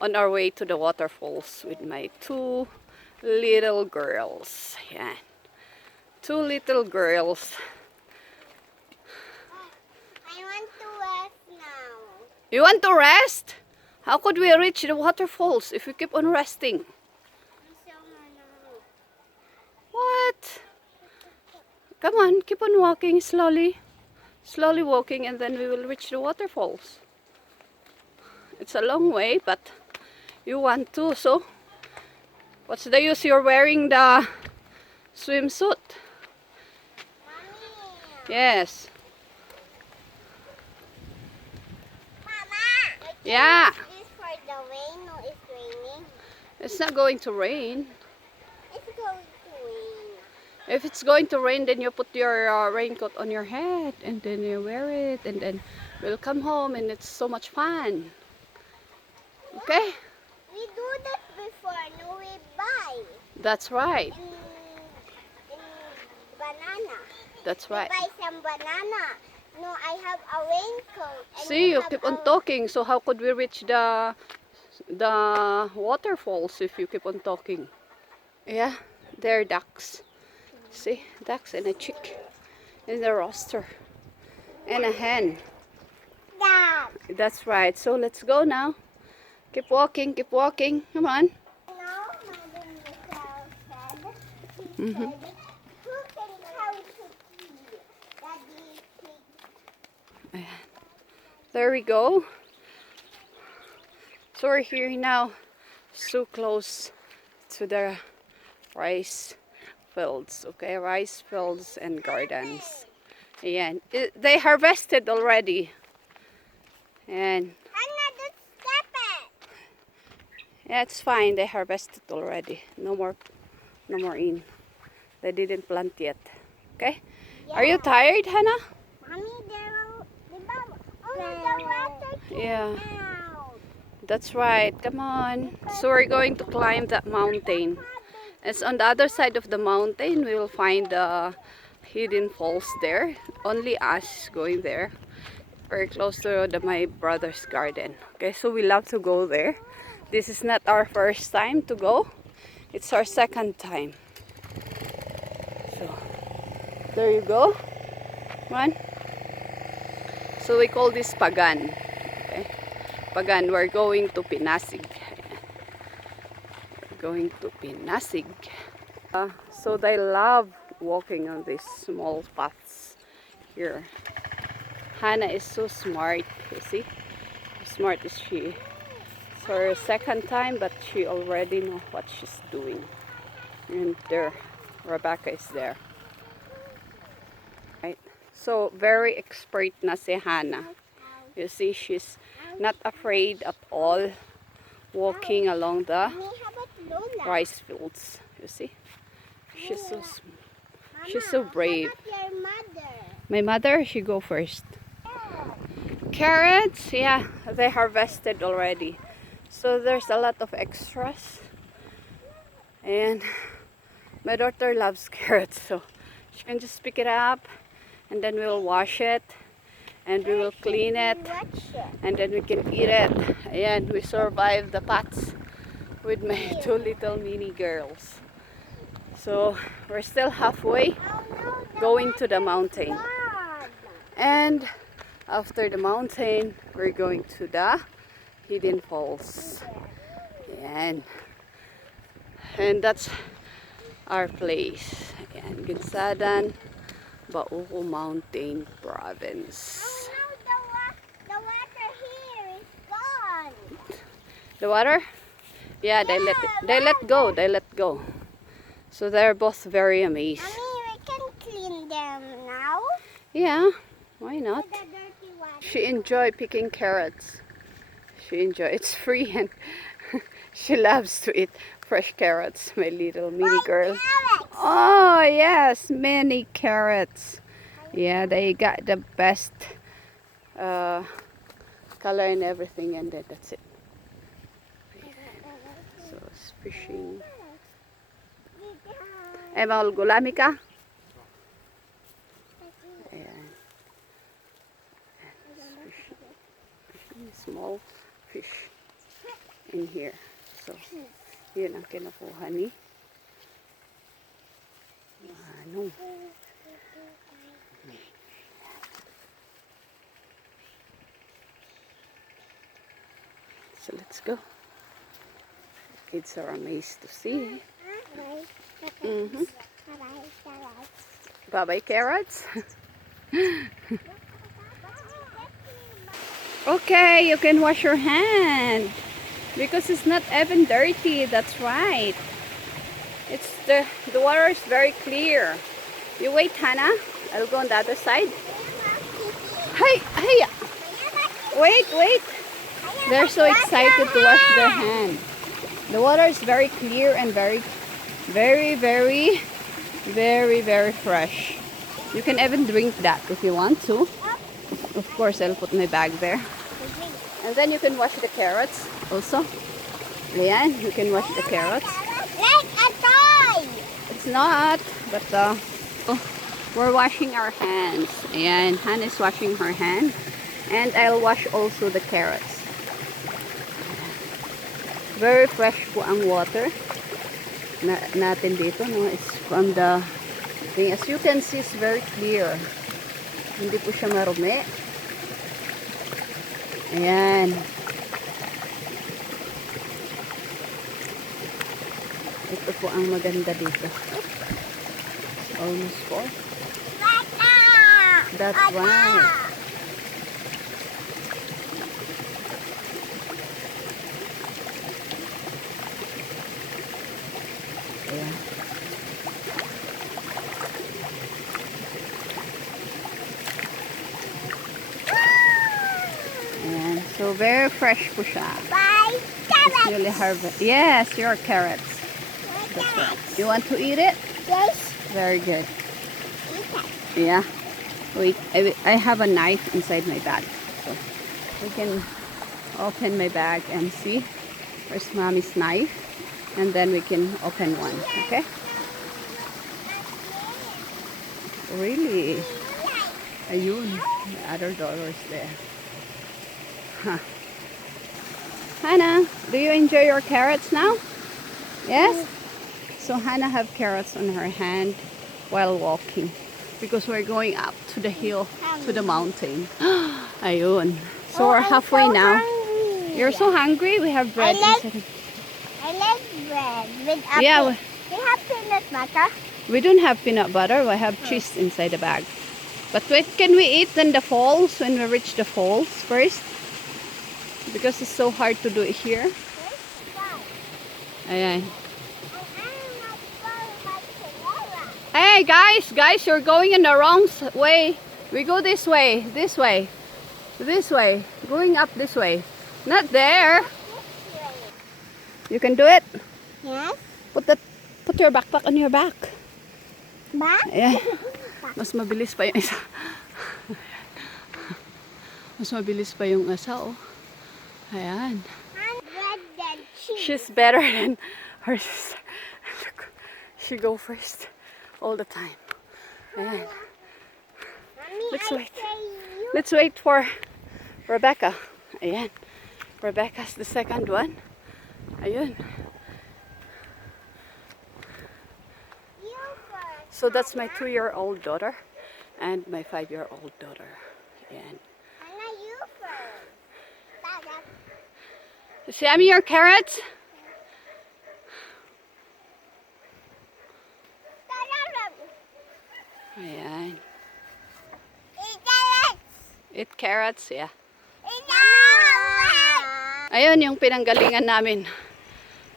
on our way to the waterfalls with my two little girls. Yeah, two little girls. I want to rest now. You want to rest? How could we reach the waterfalls if we keep on resting? What? Come on, keep on walking slowly. Slowly walking, and then we will reach the waterfalls. It's a long way, but you want to, so what's the use you're wearing the swimsuit? Mommy. Yes. Mama. Yeah. Is this for the rain? No, it's raining. It's not going to rain. It's going to rain. If it's going to rain, then you put your raincoat on your head and then you wear it, and then we'll come home and it's so much fun. Okay? We do that before. No, we buy. That's right. In banana. That's right. We buy some banana. No, I have a raincoat. And See, you have keep on a- talking. So how could we reach the waterfalls if you keep on talking? Yeah, they're ducks. See, ducks and a chick in the rooster and a hen. Dad. That's right. So let's go now. Keep walking, keep walking. Come on. Now, Mother Michelle said, Mhm. who can count to three? Daddy, pig. There we go. So we're here now, so close to the rice fields. Okay, rice fields and gardens. Ayan. They harvested already. And Anna, don't step it. yeah, it's fine. They harvested already. No more in. They didn't plant yet. Okay? Are you tired, Hannah? Mommy, the water came Yeah. out. That's right. Come on. So we're going to climb that mountain. It's on the other side of the mountain. We will find the hidden falls there. Only us going there. Very close to my brother's garden. Okay, so we love to go there. This is not our first time to go. It's our second time. So there you go. Come on. So we call this Pagan. Okay. Pagan, we're going to Pinasig. We're going to Pinasig. So they love walking on these small paths here. Hannah is so smart, you see? How smart is she? It's her second time, but she already knows what she's doing. And there, Rebecca is there. Right? So, very expert na si Hannah. You see, she's not afraid at all walking along the Mommy, how about Lola? rice fields. You see? She's so Mama, brave. How about your mother? My mother, she go first. Carrots, yeah, they harvested already. So there's a lot of extras. And my daughter loves carrots, so she can just pick it up and then we'll wash it and we will clean it and then we can eat it. And we survived the pots with my two little mini girls. So we're still halfway going to the mountain. And after the mountain, we're going to the hidden falls. And that's our place. Ayan, Ginsadan, Bauco Mountain Province. Oh no, the water here is gone. The water? Yeah, they let go. So they're both very amazed. Mommy, we can clean them now. Yeah, why not? The dirty water. She enjoy picking carrots. It's free and she loves to eat fresh carrots, my little mini girl. Carrots. Oh yes, many carrots. Yeah, they got the best color and everything, and then that's it. So it's fishing. Mahal gulami ka? Ayan. Fishing. Small fish. in here. So, yun ang kinukuha ni Manong. So, let's go. Kids are amazed to see. Mm-hmm. Bye-bye, carrots. Okay, you can wash your hand. Because it's not even dirty, that's right. It's the water is very clear. You wait, Hannah. I'll go on the other side. Hey, hey. Wait. They're so excited to wash their hand. The water is very clear and very fresh. You can even drink that if you want to. Of course, I'll put my bag there. And then you can wash the carrots also. Ayan, you can wash the carrots. Like a toy! It's not, but we're washing our hands. Ayan, Han is washing her hand. And I'll wash also the carrots. Very fresh po ang water natin dito, no? It's from the thing. As you can see, it's very clear. Hindi po siya marumi. Ayan. Ito po ang maganda dito. Almost full. That's right. Ayan. Ayan. So, very fresh po siya. Bye, It's newly harvested. Yes, your carrots. That's right. You want to eat it? Yes. Very good. Yeah. Wait, I have a knife inside my bag. So, we can open my bag and see. Where's Mommy's knife? And then we can open one. Okay? Really? Ayun. The other dollar is there. Huh. Hannah, do you enjoy your carrots now? Yes? So Hannah have carrots on her hand while walking because we're going up to the hill, to the mountain. Ayun. So we're halfway now. You're so hungry? We have bread inside. I like bread with apple. Yeah, We have peanut butter. we don't have peanut butter. We have cheese inside the bag. But wait, can we eat in the falls when we reach the falls first? Because it's so hard to do it here. Ayan. Hey guys, you're going in the wrong way. We go this way, this way, going up this way. Not there. You can do it. Yes. Put your backpack on your back. Ba? Yeah. Mas mabilis pa yung isa. Mas mabilis pa yung isa, oh. Ayan. Bread and cheese. She's better than her sister. Look, she go first all the time. Ayan. Mommy, Let's I wait. say you. Let's wait for Rebecca. Ayan. Rebecca's the second one. Ayun. You first. So that's my 2-year-old daughter and my 5-year-old daughter. Ayan. Anna, you first. Dada. Sammy, your carrots? Ayan. Eat carrots, yeah. Ayun, yung pinanggalingan namin.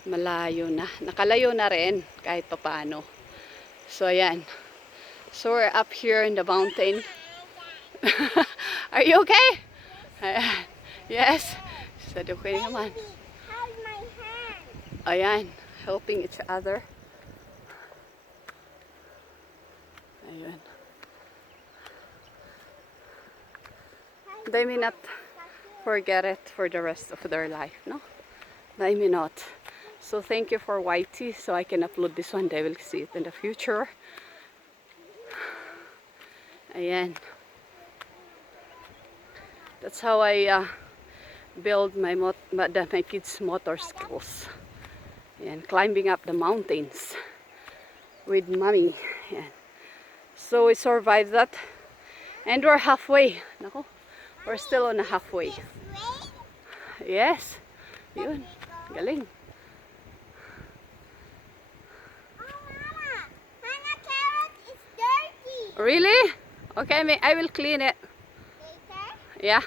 Malayo na. Nakalayo na rin kahit papaano. So, ayan. So, we're up here in the mountain. Are you okay? Ayan. Yes. Said okay naman. Hold my hand. Ayan. Helping each other. Ayun. They may not forget it for the rest of their life, no? They may not. So thank you for YT, so I can upload this one. They will see it in the future. Ayan. That's how I build my kids' motor skills. And climbing up the mountains with mommy. Yan. So we survived that. And we're halfway. Nako, we're still on the halfway. Yes. Yun. Galing. Hannah, carrot is dirty. Really? Okay, I will clean it. Later? Yeah.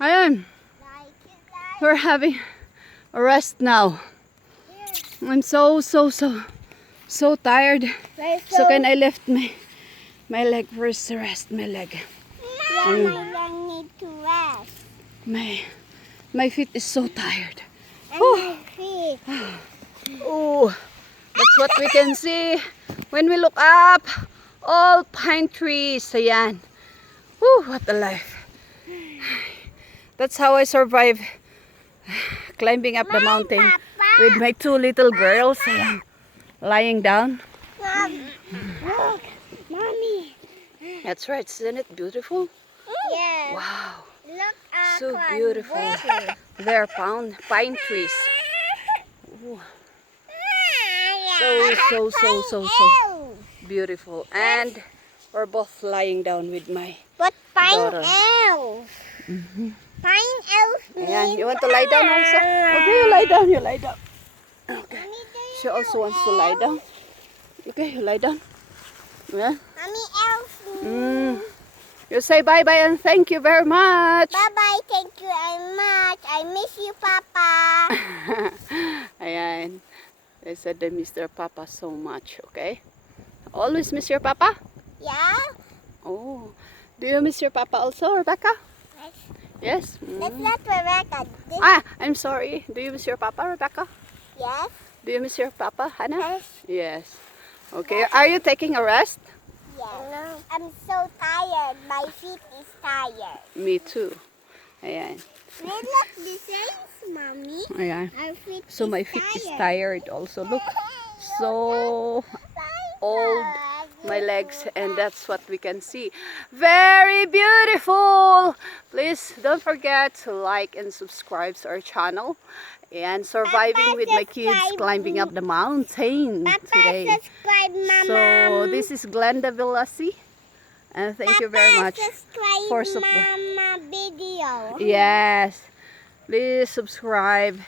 Hannah. Ayun. Like it, We're having a rest now. I'm so tired. So can I lift my leg first to rest my leg? Mommy don't need to rest. My feet is so tired. And my feet. Oh, that's what we can see when we look up. All pine trees. Ayan. Whew, what a life. That's how I survive climbing up the mountain with my two little girls. Ayan, lying down. Look, Mommy. That's right. Isn't it beautiful? Yes. Wow. Look, So beautiful. They're pine trees. Ooh, so beautiful. And we're both lying down with my But pine daughter. elves. Pine elves. Ayan, you want to lie down also? Okay, you lie down, you lie down. Okay. She also wants to lie down. Okay, you lie down. Yeah. Mommy elves. You say bye-bye and thank you very much. Bye-bye. Thank you very much. I miss you, Papa. Ayan. They said they miss their papa so much, okay? Always miss your papa? Yeah? Oh. Do you miss your papa also, Rebecca? Yes. Yes? That's not Rebecca. This, I'm sorry. Do you miss your papa, Rebecca? yes. Do you miss your papa, Hannah? Yes. Yes. Okay. Are you taking a rest? Yes. I'm so tired. My feet is tired. Me too. Ayan. They look the same, Mommy. Ayan. Our feet So is my feet tired. is tired also. Look. So old my legs, and that's what we can see. Very beautiful. Please don't forget to like and subscribe to our channel. And surviving with my kids climbing up the mountain Papa, today. subscribe, Mama. So this is Glenda Villasi, and thank you very much subscribe for support. Mama video. Yes, please subscribe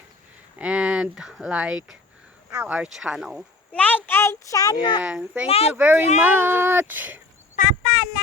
and like Ow. our channel. Like our channel. Yeah, thank you Like very our- much. Papa, like